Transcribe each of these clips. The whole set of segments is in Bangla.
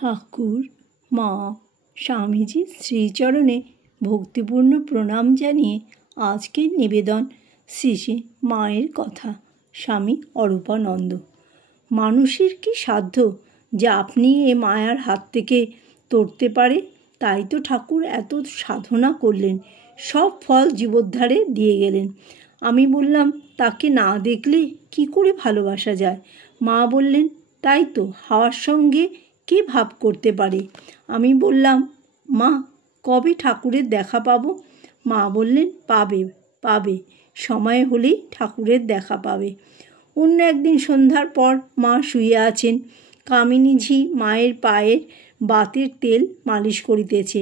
ঠাকুর, মা, স্বামীজির শ্রীচরণে ভক্তিপূর্ণ প্রণাম জানিয়ে আজকের নিবেদন শ্রী শ্রী মায়ের কথা। স্বামী অরূপানন্দ। মানুষের কি সাধ্য যে আপনি এ মায়ার হাত থেকে তরতে পারে? তাই তো ঠাকুর এত সাধনা করলেন, সব ফল জীবদ্ধারে দিয়ে গেলেন। আমি বললাম, তাকে না দেখলে কি করে ভালোবাসা যায়? মা বললেন, তাই তো, হাওয়ার সঙ্গে কে ভাব করতে পারে? আমি বললাম, মা, কবে ঠাকুরের দেখা পাবো? মা বললেন, পাবে পাবে, সময় হলেই ঠাকুরের দেখা পাবে। অন্য একদিন সন্ধ্যার পর মা শুয়ে আছেন। কামিনীঝি মায়ের পায়ের বাতের তেল মালিশ করিতেছে।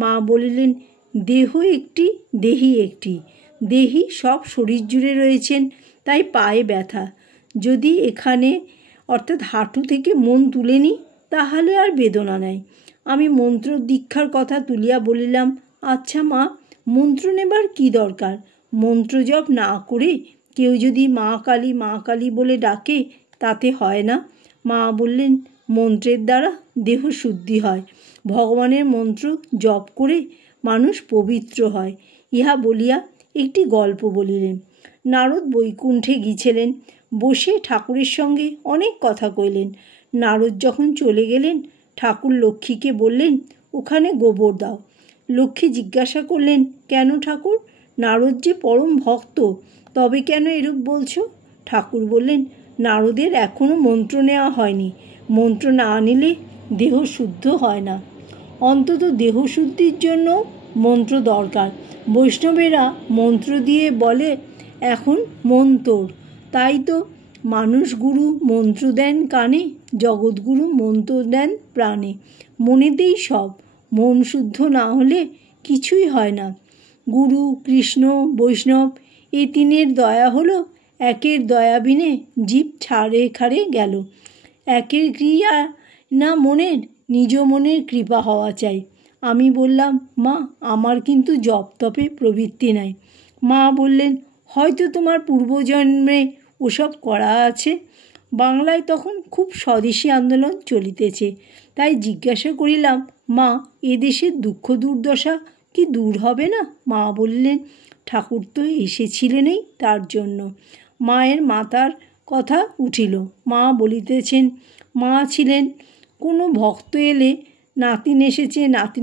মা বলিলেন, দেহ একটি, দেহি একটি। দেহি সব শরীর জুড়ে রয়েছেন, তাই পায়ে ব্যথা। যদি এখানে অর্থাৎ হাঁটু থেকে মন তুলে নিই, তাহলে আর বেদনা নাই। আমি মন্ত্র দীক্ষার কথা তুলিয়া বলিলাম, আচ্ছা মা, মন্ত্র নেবার কি দরকার? মন্ত্র জপ না করে কেউ যদি মা কালী বলে ডাকে, তাতে হয় না? মা বললেন, মন্ত্রের দ্বারা দেহ শুদ্ধি হয়। ভগবানের মন্ত্র জপ করে মানুষ পবিত্র হয়। ইহা বলিয়া একটি গল্প বলিলেন। নারদ বৈকুণ্ঠে গিয়েছিলেন, বসে ঠাকুরের সঙ্গে অনেক কথা কইলেন। নারদ যখন চলে গেলেন, ঠাকুর লক্ষ্মীকে বললেন, ওখানে গোবর দাও। লক্ষ্মী জিজ্ঞাসা করলেন, কেন ঠাকুর? নারদ যে পরম ভক্ত, তবে কেন এরূপ বলছো? ঠাকুর বললেন, নারদের এখনও মন্ত্র নেওয়া হয়নি। মন্ত্র না নিলে দেহ শুদ্ধ হয় না। অন্তত দেহ শুদ্ধির জন্য মন্ত্র দরকার। বৈষ্ণবেরা মন্ত্র দিয়ে বলে, এখন মন তোর। তাই তো মানুষ গুরু মন্ত্র দেন কানে, জগৎগুরু মন্ত্র দেন প্রাণে। মনেতেই সব। মন শুদ্ধ না হলে কিছুই হয় না। গুরু, কৃষ্ণ, বৈষ্ণব এই তিনের দয়া হলো, একের দয়া বিনে জীব ছাড়ে খাড়ে গেল। একের ক্রিয়া না মনের, নিজ মনের কৃপা হওয়া চাই। আমি বললাম, মা, আমার কিন্তু জপ তপে প্রবৃত্তি নাই। মা বললেন, হয়তো তোমার পূর্বজন্মে ওসব করা আছে। বাংলায় তখন খুব স্বদেশী আন্দোলন চলিতেছে, তাই জিজ্ঞাসা করিলাম, মা, এদেশের দুঃখ দুর্দশা কি দূর হবে না? মা বললেন, ঠাকুর তো এসেছিলেনই তার জন্য। মায়ের মাতার কথা উঠিল। মা বলিতেছেন, মা ছিলেন, কোনো ভক্ত এলে নাতিন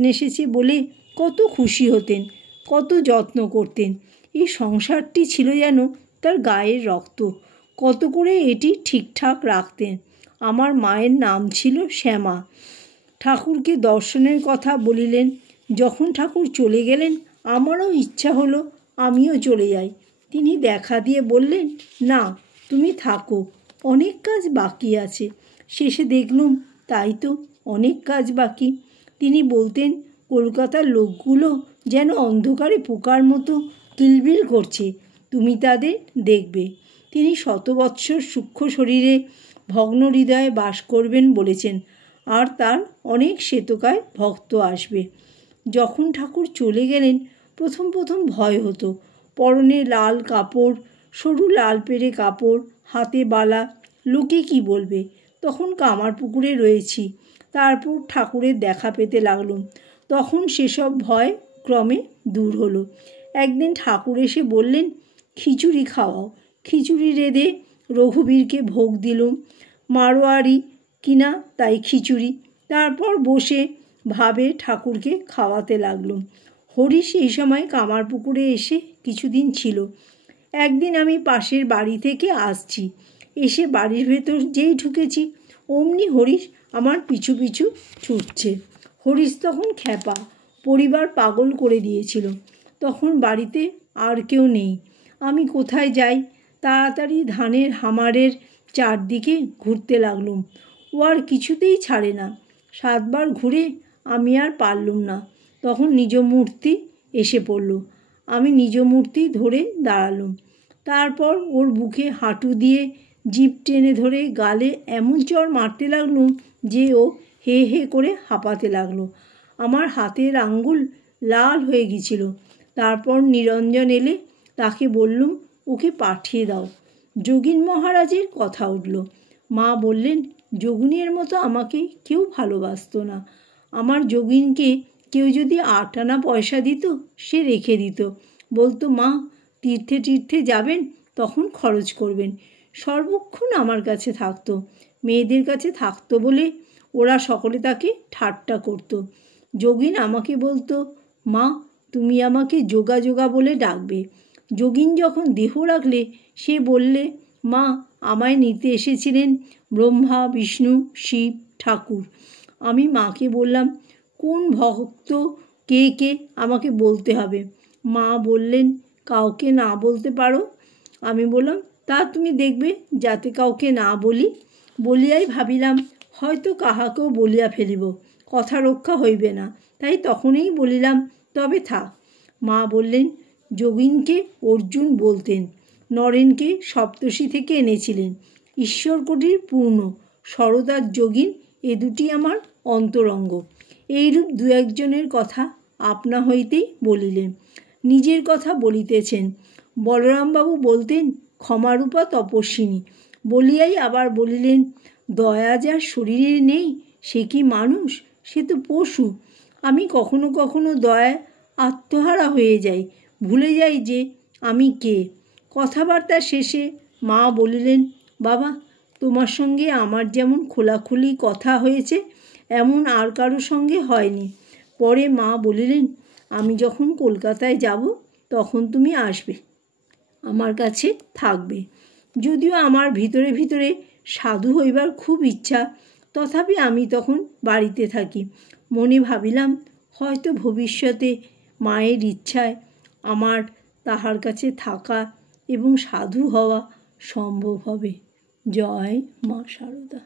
এসেছে বলে কত খুশি হতেন, কত যত্ন করতেন। এই সংসারটি ছিল যেন তার গায়ের রক্ত। কত করে এটি ঠিকঠাক রাখতেন। আমার মায়ের নাম ছিল শ্যামা। ঠাকুরকে দর্শনের কথা বলিলেন। যখন ঠাকুর চলে গেলেন, আমারও ইচ্ছা হলো আমিও চলে যাই। তিনি দেখা দিয়ে বললেন, না, তুমি থাকো, অনেক কাজ বাকি আছে। শেষে দেখলুম, তাই তো, অনেক কাজ বাকি। তিনি বলতেন, কলকাতার লোকগুলো যেন অন্ধকারে পোকার মতো কিলবিল করছে, তুমি তাদের দেখবে। তিনি 100 বৎসর সূক্ষ্ম শরীরে ভগ্ন হৃদয়ে বাস করবেন বলেছেন, আর তার অনেক শ্বেতকায় ভক্ত আসবে। যখন ঠাকুর চলে গেলেন, প্রথম ভয় হতো। পরনে লাল কাপড়, সরু লাল পেরে কাপড়, হাতে বালা, লোকে কি বলবে? তখন কামারপুকুরে রয়েছি। তারপর ঠাকুরের দেখা পেতে লাগলুম। তখন সেসব ভয় ক্রমে দূর হলো। একদিন ঠাকুর এসে বললেন, খিচুড়ি খাওয়াও। খিচুড়ি রেঁধে রঘুবীরকে ভোগ দিলুম। মারোয়ারি কিনা, তাই খিচুড়ি। তারপর বসে ভাবে ঠাকুরকে খাওয়াতে লাগলুম। হরিশ এই সময় কামারপুকুরে এসে কিছুদিন ছিল। একদিন আমি পাশের বাড়ি থেকে আসছি। এসে বাড়ির ভেতর যেই ঢুকেছি, অমনি হরিশ আমার পিছু পিছু ছুটছে। হরিশ তখন খ্যাপা, পরিবার পাগল করে দিয়েছিল। তখন বাড়িতে আর কেউ নেই। আমি কোথায় যাই? তাড়াতাড়ি ধানের হামারের চারদিকে ঘুরতে লাগলুম। ও আর কিছুতেই ছাড়ে না। 7 বার ঘুরে আমি আর পারলুম না। তখন নিজ মূর্তি এসে পড়ল। আমি নিজ মূর্তি ধরে দাঁড়ালুম। তারপর ওর বুকে হাঁটু দিয়ে জিভ টেনে ধরে গালে এমন চড় মারতে লাগলুম যে ও হে হে করে হাঁপাতে লাগলো। আমার হাতের আঙ্গুল লাল হয়ে গিয়েছিল। তারপর নিরঞ্জন এলে, তাকে বললুম, ওকে পাঠিয়ে দাও। যোগীন মহারাজের কথা উঠল। মা বললেন, যোগিনীর মতো আমাকে কেউ ভালোবাসতো না। আমার যোগিনকে কেউ যদি 8 আনা পয়সা দিত, সে রেখে দিত। বলতো, মা তীর্থে তীর্থে যাবেন, তখন খরচ করবেন। সর্বক্ষণ আমার কাছে থাকতো। মেয়েদের কাছে থাকতো বলে ওরা সকলে তাকে ঠাট্টা করত। যোগিন আমাকে বলতো, মা তুমি আমাকে যোগা যোগা বলে ডাকবে। যোগিন যখন দেহ রাখলে, সে বললে, মা আমায় নিতে এসেছিলেন ব্রহ্মা, বিষ্ণু, শিব, ঠাকুর। আমি মাকে বললাম, কোন ভক্ত কে কে আমাকে বলতে হবে। মা বললেন, কাউকে না বলতে পারো। আমি বললাম, তা তুমি দেখবে যাতে কাউকে না বলি। বলিয়াই ভাবিলাম হয়তো কাহাকেও বলিয়া ফেলিব, কথা রক্ষা হইবে না, তাই তখনই বলিলাম, তবে থাক। মা বললেন, যোগিনকে অর্জুন বলতেন, নরেনকে সপ্তর্ষি থেকে এনেছিলেন। ঈশ্বরকোটির পূর্ণ, সরদার যোগিন, এ দুটি আমার অন্তরঙ্গ। এইরূপ দু একজনের কথা আপনা হইতেই বলিলেন। নিজের কথা বলিতেছেন। বলরামবাবু বলতেন, ক্ষমারূপা তপস্বিনী। বলিয়াই আবার বলিলেন, দয়া যার শরীরে নেই সে কি মানুষ, সে তো পশু। আমি কখনো কখনো দয়ায় আত্মহারা হয়ে যাই, ভুলে যাই যে আমি কে। কথাবার্তার শেষে মা বলিলেন, বাবা তোমার সঙ্গে আমার যেমন খোলাখুলি কথা হয়েছে, এমন আর কারো সঙ্গে হয়নি। পরে মা বলিলেন, আমি যখন কলকাতায় যাব তখন তুমি আসবে, আমার কাছে থাকবে। যদিও আমার ভিতরে ভিতরে সাধু হইবার খুব ইচ্ছা, তথাপি আমি তখন বাড়িতে থাকি। মনে ভাবিলাম হয়তো ভবিষ্যতে মায়ের ইচ্ছায় আমার তাহার কাছে থাকা এবং সাধু হওয়া সম্ভব হবে। জয় মা শারদা।